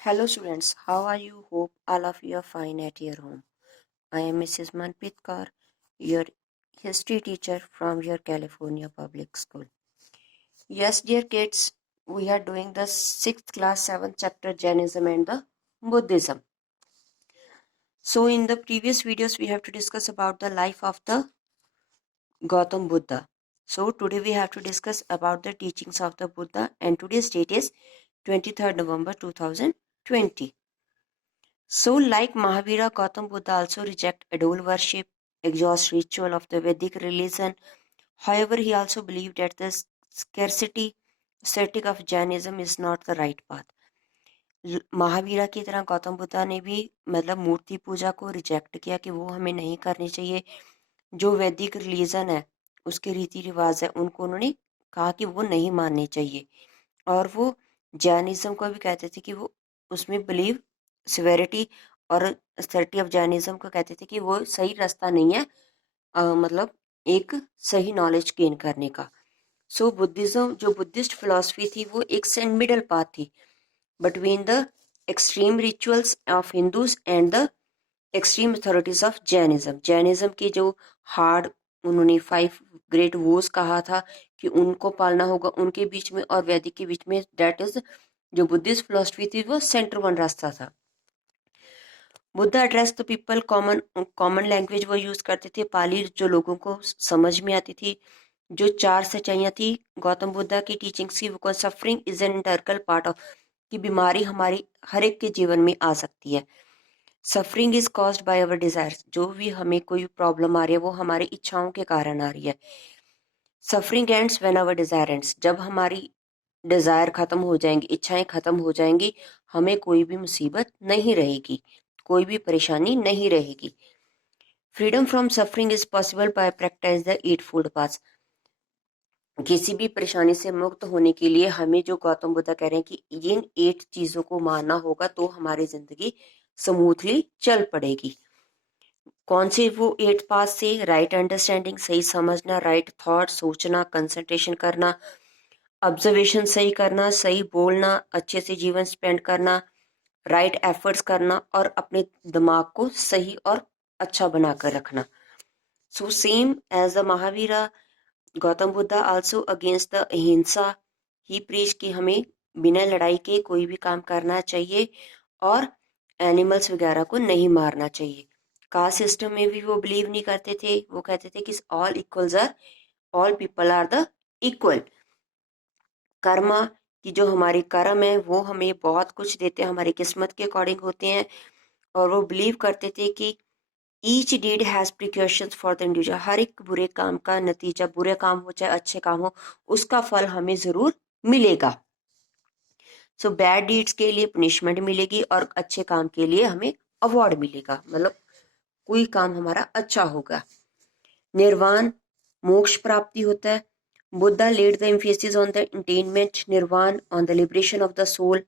Hello students, how are you? Hope all of you are fine at your home. I am Mrs. Manpreet Kaur, your history teacher from your California Public School. Yes, dear kids, we are doing the 6th class 7th chapter Jainism and the Buddhism. So in the previous videos we have to discuss about the life of the Gautam Buddha. So today we have to discuss about the teachings of the Buddha, and today's date is 23rd November 2020. So, like Mahavira, Gautam Buddha also reject idol worship, exhaust ritual of the Vedic religion. However, he also believed that the scarcity aesthetic of Jainism is not the right path. Mahavira की तरह गौतम बुद्धा ने भी मतलब मूर्ति पूजा को reject किया कि वो हमें नहीं करनी चाहिए। जो वैदिक रिलीजन है, उसके रीति रिवाज है, उनको उन्होंने कहा कि वो नहीं मानने चाहिए। और वो जैनिज्म को भी कहते थे कि वो उसमें बिलीव सिवेरिटी और अथॉरिटी ऑफ जैनिज्म को कहते थे कि वो सही रास्ता नहीं है, मतलब एक सही नॉलेज गेन करने का। सो बुद्धिज्म, जो बुद्धिस्ट फिलॉसफी थी, वो एक सेंड मिडल पाथ थी between the extreme rituals of Hindus and the extreme authorities of Jainism. Jainism की जो हार्ड उन्होंने 5 ग्रेट वोज कहा था कि उनको पालना होगा, उनके बीच में और वैदिक के बीच में, दैट इज जो बुद्धिस्ट फिलोसफी थी वो सेंटर वन रास्ता था। Buddha address the people, common language वो यूज करते थे, पाली जो लोगों को समझ में आती थी। जो 4 सच्चाइयाँ थी गौतम बुद्धा की टीचिंग्स की, वो suffering is an integral part of, कि बीमारी हमारी हर एक के जीवन में आ सकती है। Suffering is caused by our desire, जो भी हमें कोई प्रॉब्लम आ रही है वो हमारी इच्छाओं के कारण आ रही है। Suffering ends when our desire ends, जब हमारी डिजायर खत्म हो जाएंगी, इच्छाएं खत्म हो जाएंगी, हमें कोई भी मुसीबत नहीं रहेगी, कोई भी परेशानी नहीं रहेगी। Freedom from suffering is possible by practice the 8 food paths, किसी भी परेशानी से मुक्त होने के लिए हमें, जो गौतम बुद्ध कह रहे हैं कि इन 8 चीजों को मानना होगा तो हमारी जिंदगी स्मूथली चल पड़ेगी। कौन से वो 8 पास से? राइट अंडरस्टैंडिंग, सही समझना, राइट थॉट, सोचना, कंसंट्रेशन करना, ऑब्जर्वेशन सही करना, सही बोलना, अच्छे से जीवन स्पेंड करना, राइट एफर्ट्स करना और अपने दिमाग को सही और अच्छा बनाकर रखना। So same as the Mahavira, Gautam Buddha also against the ahimsa he preach, कि हमें बिना लड़ाई के कोई भी काम करना चाहिए और एनिमल्स वगैरह को नहीं मारना चाहिए। कास्ट सिस्टम में भी वो बिलीव नहीं करते थे, वो कहते थे कि all equals are, all people are the equal. Karma, कि जो हमारी कर्म है वो हमें बहुत कुछ देते हैं, हमारी किस्मत के अकॉर्डिंग होते हैं। और वो बिलीव करते थे कि each deed has precautions for the individual, हर एक बुरे काम का नतीजा, बुरे काम हो चाहे अच्छे काम हो, उसका फल हमें जरूर मिलेगा। सो बैड डीड्स के लिए पनिशमेंट मिलेगी और अच्छे काम के लिए हमें अवार्ड मिलेगा, मतलब कोई काम हमारा अच्छा होगा। निर्वाण, मोक्ष प्राप्ति होता है। Buddha led the emphasis on the attainment nirvana, on the liberation of the soul,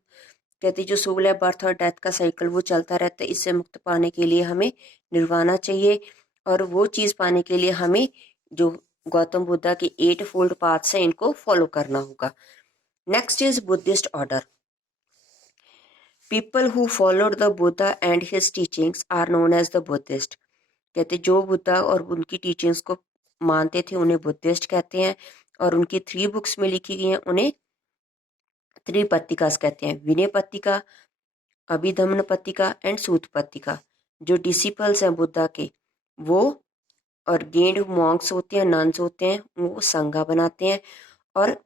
कहते जो सोल है, बर्थ और डेथ का साइकिल वो चलता रहता है, इससे मुक्त पाने के लिए हमें निर्वाणा चाहिए। और वो चीज पाने के लिए हमें जो गौतम बुद्धा के 8 फोल्ड पाथ्स हैं इनको फॉलो करना होगा। Next is Buddhist order. People who followed the Buddha and his teachings are known as the Buddhist, कहते जो बुद्धा और उनकी टीचिंग्स को मानते थे उन्हें बुद्धिस्ट कहते हैं। और उनकी 3 बुक्स में लिखी गई हैं, उन्हें 3 पत्रिकास कहते हैं, विनय पत्रिका, अभिधम्म पत्रिका एंड सूत पत्रिका। जो डिसिपल्स हैं बुद्धा के, वो और गेंड मॉन्क्स होते हैं, नन्स होते हैं, वो संघा बनाते हैं और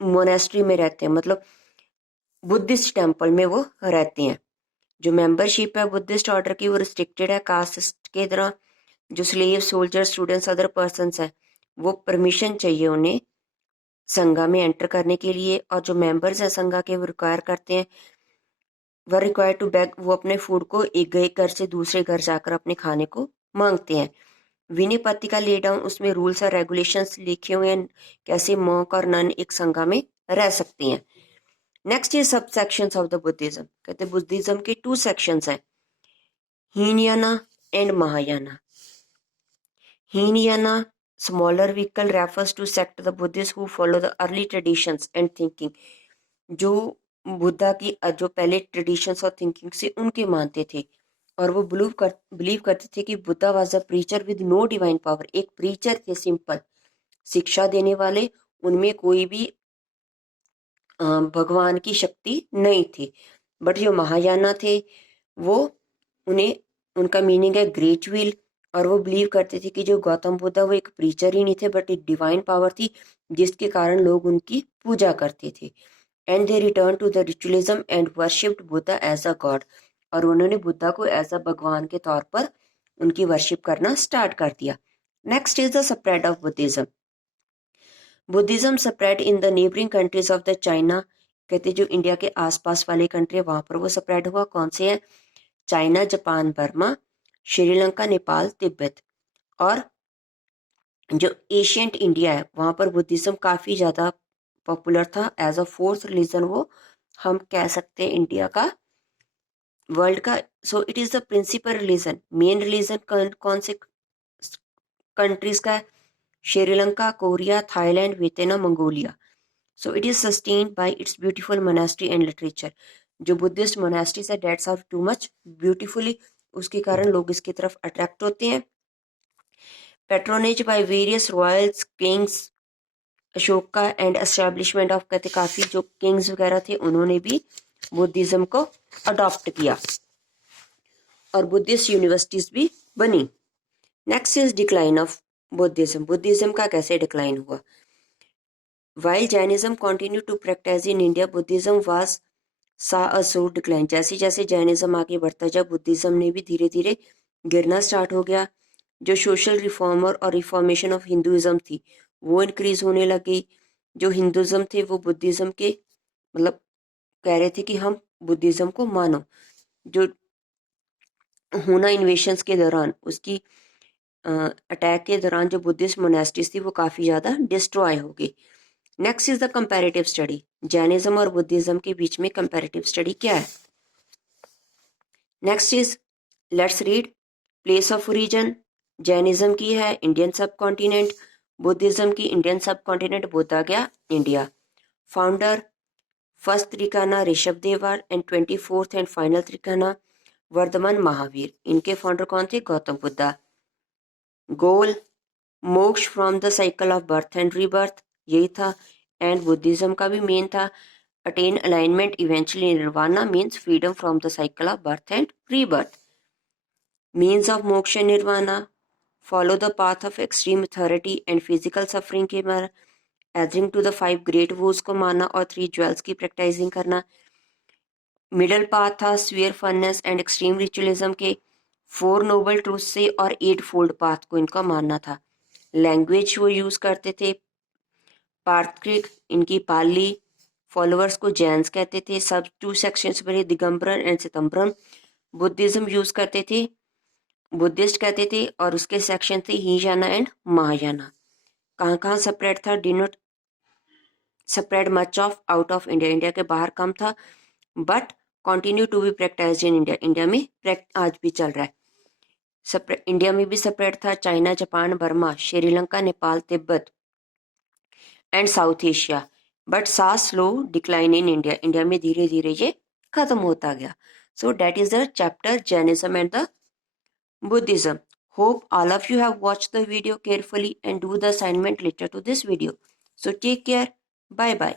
मोनेस्ट्री में रहते हैं, मतलब बुद्धिस्ट टेम्पल में वो रहते हैं। जो मेंबरशिप है बुद्धिस्ट ऑर्डर की वो रिस्ट्रिक्टेड है, कास्ट के तरह। जो slave, soldier, students, other persons हैं, वो परमिशन चाहिए उन्हें संघा में एंटर करने के लिए। और जो मेंबर्स हैं संघा के, वो रिक्वायर करते हैं, वह रिक्वायर टू बैग, वो अपने फूड को एक घर से दूसरे घर जाकर अपने खाने को मांगते हैं। विनय पत्रिका ले डाउन, उसमें रूल्स और रेगुलेशंस लिखे हुए हैं, कैसे मॉन्क और नन एक संघा में रह सकते हैं। नेक्स्ट ये सब सेक्शंस ऑफ द बुद्धिज्म, कहते हैं बुद्धिज्म के 2 सेक्शंस हैं, Hinayana and Mahayana. Hinayana, smaller vehicle, refers to sect the Buddhists who follow the early traditions and thinking, जो बुद्धा की जो पहले ट्रेडिशंस और थिंकिंग से उनके मानते थे, और वो बिलीव करते थे कि Buddha was a preacher with no divine power. एक प्रीचर थे, सिंपल शिक्षा देने वाले, उनमें कोई भी भगवान की शक्ति नहीं थी। बट जो महायाना थे वो, उन्हें, उनका मीनिंग है ग्रेट विल, और वो बिलीव करते थे कि जो गौतम बुद्ध वो एक प्रीचर ही नहीं थे बट एक डिवाइन पावर थी, जिसके कारण लोग उनकी पूजा करते थे। And they return to the ritualism and worshipped Buddha as a god, और उन्होंने बुद्धा को एज अ भगवान के तौर पर उनकी वर्शिप करना स्टार्ट कर दिया। Next is the spread of Buddhism. Buddhism spread in the neighbouring countries of the China, कहते जो इंडिया के आसपास वाले कंट्री है वहां पर वो स्प्रेड हुआ। कौन से हैं? China, Japan, Burma, Sri Lanka, Nepal, Tibet. और जो एशियंट इंडिया है वहां पर बुद्धिज्म काफी ज्यादा पॉपुलर था एज अ फोर्थ रिलीजन, वो हम कह सकते हैं इंडिया का, वर्ल्ड का। So it is the principal religion. Main religion कौन से कंट्रीज का है? Sri Lanka, Korea, Thailand, Vietnam, Mongolia. So it is sustained by its beautiful monastery and literature. जो बुद्धिस्ट मोनास्ट्रीज है that's are too much beautifully, उसके कारण लोग इसकी तरफ अट्रैक्ट होते हैं। Patronage by various royals, kings, Ashoka and establishment of, कहते काफी जो किंग्स वगैरह थे उन्होंने भी बुद्धिज्म को अडॉप्ट किया, और बुद्धिस्ट यूनिवर्सिटीज भी बनी। Next is decline of Buddhism. Buddhism का कैसे डिक्लाइन हुआ? While Jainism continued to practice in India, Buddhism saw a slow decline. जैसे जैसे जैनिज्म आगे बढ़ता जा, बुद्धिज्म ने भी धीरे धीरे गिरना स्टार्ट हो गया। जो सोशल रिफॉर्मर और रिफॉर्मेशन ऑफ हिंदुइज्म थी वो इंक्रीज होने लगी। जो हिंदुइज्म थे वो बुद्धिज्म के मतलब कह रहे थे कि हम बुद्धिज्म को मानो। जो हुना इन्वेशंस के दौरान, उसकी अटैक के दौरान जो बुद्धिस्ट मोनेस्ट्रीज थी वो काफ़ी ज़्यादा डिस्ट्रॉय हो गई। Next is the comparative study. Jainism और बुद्धिज्म के बीच में कंपैरेटिव स्टडी क्या है? Next is, let's read. Place of origin Jainism की है इंडियन सब कॉन्टिनेंट, बुद्धिज्म की इंडियन सब कॉन्टिनेंट, बुद्ध आ गया India. Founder, first Tirthankara Rishabh Deva and 24th and final Tirthankara Vardhaman Mahavir. इनके फाउंडर कौन थे? Gautam Buddha. Goal, moksha from the cycle of birth and rebirth, यही था। एंड बुद्धिज्म का भी मेन था, attain alignment eventually nirvana means freedom from the cycle of birth and rebirth. Means of moksha and nirvana, follow the path of extreme authority and physical suffering के मार, adhering to the 5 great vows को मानना और 3 jewels की practicing करना। Middle path था sphere funness and extreme ritualism के 4 noble truth से और 8 फोल्ड पाथ को इनका मानना था। लैंग्वेज वो यूज करते थे पार्थक्रिक, इनकी पाली, फॉलोअर्स को जैन्स कहते थे। सब 2 सेक्शंस बने, दिगंबरम एंड सितंबरम। बुद्धिज्म यूज करते थे, बुद्धिस्ट कहते थे, और उसके सेक्शन थे हीनयाना एंड महायाना। कहाँ कहाँ स्प्रेड था? Denote spread much of out of India, India के बाहर कम था, but continue to be practised in India, India में आज भी चल रहा है। इंडिया में भी स्प्रेड था, China, Japan, Burma, Sri Lanka, Nepal, Tibet and South Asia, but saw slow decline in India, India में धीरे धीरे ये खत्म होता गया। So that is the chapter Jainism and the Buddhism. Hope all of you have watched the video carefully and do the assignment later to this video. So take care. Bye bye.